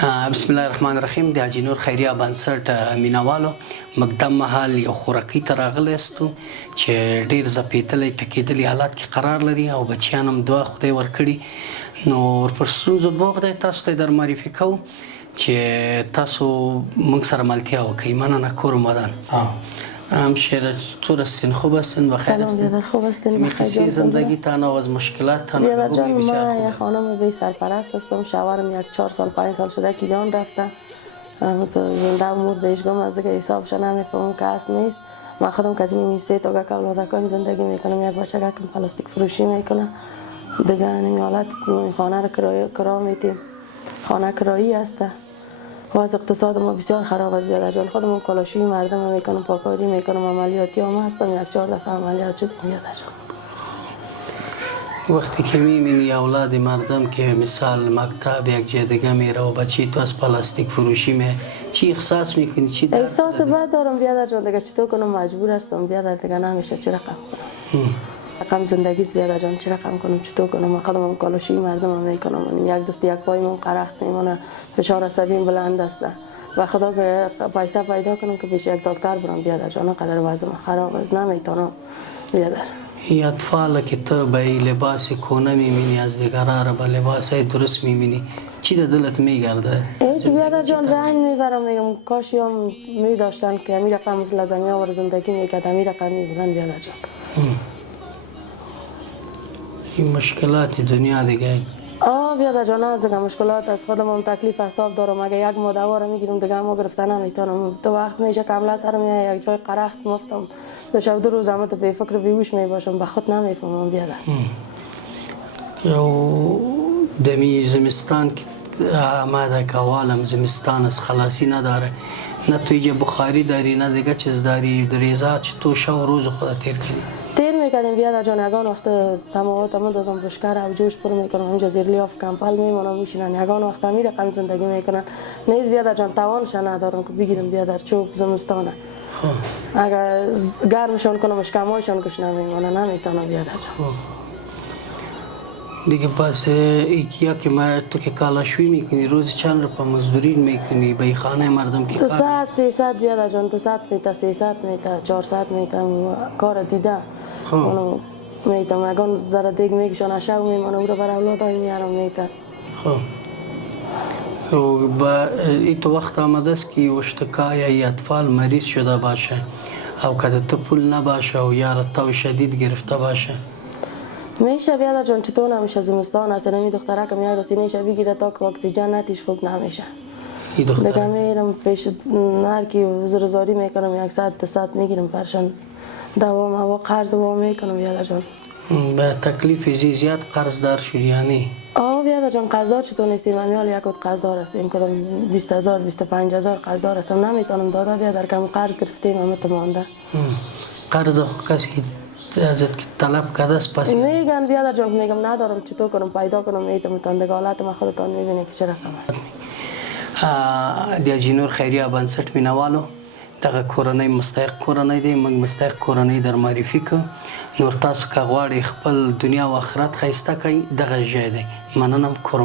بسم الله الرحمن الرحیم. د حاجي نور خیریه بنسټ مینوالو موږ د مهال یو خوراکي ته راغلی یاستو چې ډېر ځپېدلی ټکېدلي حالات کې قرار لري او بچیان هم دوه خدای ورکړي. نو ورپر ستونزو بوغ دی، تاسو ته یې در معرفي کوو چې تاسو موږ سره ملتیا وکړئ. مننه. کور مدان همشهره چطور هستین؟ خوب هستین؟ بخیر سلام هستین؟ بیادر، خوب هستین؟ بخیر میخواستی زندگیتان و از مشکلاتتان بیادر بگویی؟ جان، بسیار ما خوب. یک خانم بی سرپرست هستم. شوهرم یک 4 سال 5 سال شده که ایران رفته. تو زنده و مرده ایشگاه از که حسابش نمیفهمم که هست نیست. من خودم کتنی 3 تا گک اولادکان زندگی میکنم. یک بچه گکم پلاستیک فروشی میکنه. دیگه این حالت خانه رو کرا میتیم. خانه کرایی هسته. و از اقتصاد ما بسیار خراب است بیادر جان. خودم کلاشوی مردم میکنم، پاکاری میکنم، عملیاتی هم هستم. 1-4 دفعه عملیات شدم بیادر جان. وقتی که میبینی اولاد مردم که مثال مکتب یک جای دیگه میره و بچه تو از پلاستیک فروشی می چی احساس میکنی؟ چی درد احساس بد دارم بیادر جان. دیگه چطور کنم؟ مجبور هستم بیادر. دیگه نمیشه. چی رقم کنم؟ رقم زندگی است بیادر جان. چی رقم کنم؟ چطور کنم؟ من خودم کالاشوی مردم میکنم. یک دست یک پای من قرخت میمونه. فشار عصبی بلند است. و خدا که پیسه پیدا کنم که پیش یک دکتر برم بیادر جان. قدر وضعم خراب است، نمیتونم بیادر. این اطفال که تو به لباس کهنه میبینی از دیگران را به لباس درست میبینی، چی در دلت میگرده؟ هیچ بیادر جان، رنج میبرم. میگم کاشی هم میداشتن که امیر رقم مثل زمین آور زندگی میکرد. امیر رقم میبودن بیادر جان. این مشکلات دنیا دیگه. بیادر جان، از دیگه مشکلات از خودم هم تکلیف حساب دارم. اگه یک ماه دوا رو میگیرم دیگه ما گرفته نمیتونم. تو وقت میشه کاملا سرم یک جای قرخت مفتم. 2 روز هم تو بی فکر بیهوش میباشم. به خود نمیفهمم بیادر. یو دمی زمستان که آماده که عالم زمستان از خلاصی نداره، نه تو اینجا بخاری داری نه دیگه چیز داری. دریزات چه تو شب و روز خدا تیر کنی؟ تیر میکردیم بیادر جان. یگان وقت سماوات هم دازم بشکر و جوش پر میکنم. همینجا زیر لیاف کمپل میمونم میشینن. یگان وقت امیر رقم زندگی میکنن. نیز بیادر جان توانش ندارم که بگیرم بیادر. چوب زمستانه. اگر گرمشان کنم اشکمایشان کش نمیمونه. نمیتونم بیادر جان. دیگه پس ایکیا که ما تو که کالاشوی میکنی روز چند روپا مزدوری میکنی به خانه مردم که 200 300 بیادر جان. 200 میتا، 300 میتا، 400 میتا کار دیده. اونو میتم یگان ذره دیگ میکشان اشو میمونه. او رو بر اولادای میارم میتا. و با این تو وقت آمده است که اشتکای ای اطفال مریض شده باشه او که تو پول نباشه و یا رطب شدید گرفته باشه، میشه بیادر جان. چطور نمیشه؟ زمستان است. نمی دخترکم یک رسینه بگیره تا که اکسیژن نتیش خوب نمیشه. این دیگه دختر میرم پیش هر کی زرزاری میکنم. 100 میگیرم پرشان دوام هوا قرض و میکنم بیادر جان. به تکلیف زیاد قرض دار شدی یعنی؟ بیادر جان قرضدار چطور نیستیم؟ امیال یک وقت قرضدار هستیم. کدام 20000 25000 قرضدار هستم. نمیتونم داده بیادر. کم قرض گرفتیم همه مانده. قرض کسی ازت که طلب کرده است پس میگن بیادر جان. میگم ندارم. چطور کنم پیدا کنم؟ میتونم دیگه حالت ما خودتان میبینی که چه رقم است. د حاجي نور خیریه بنسټ مینوالو دغه کورنۍ مستحق کورنۍ دی. موږ مستحق کورنۍ در معرفي کړو. نور تاسو که غواړئ خپل دنیا او آخرت ښایسته کړئ دغه ځای دی. مننه. کور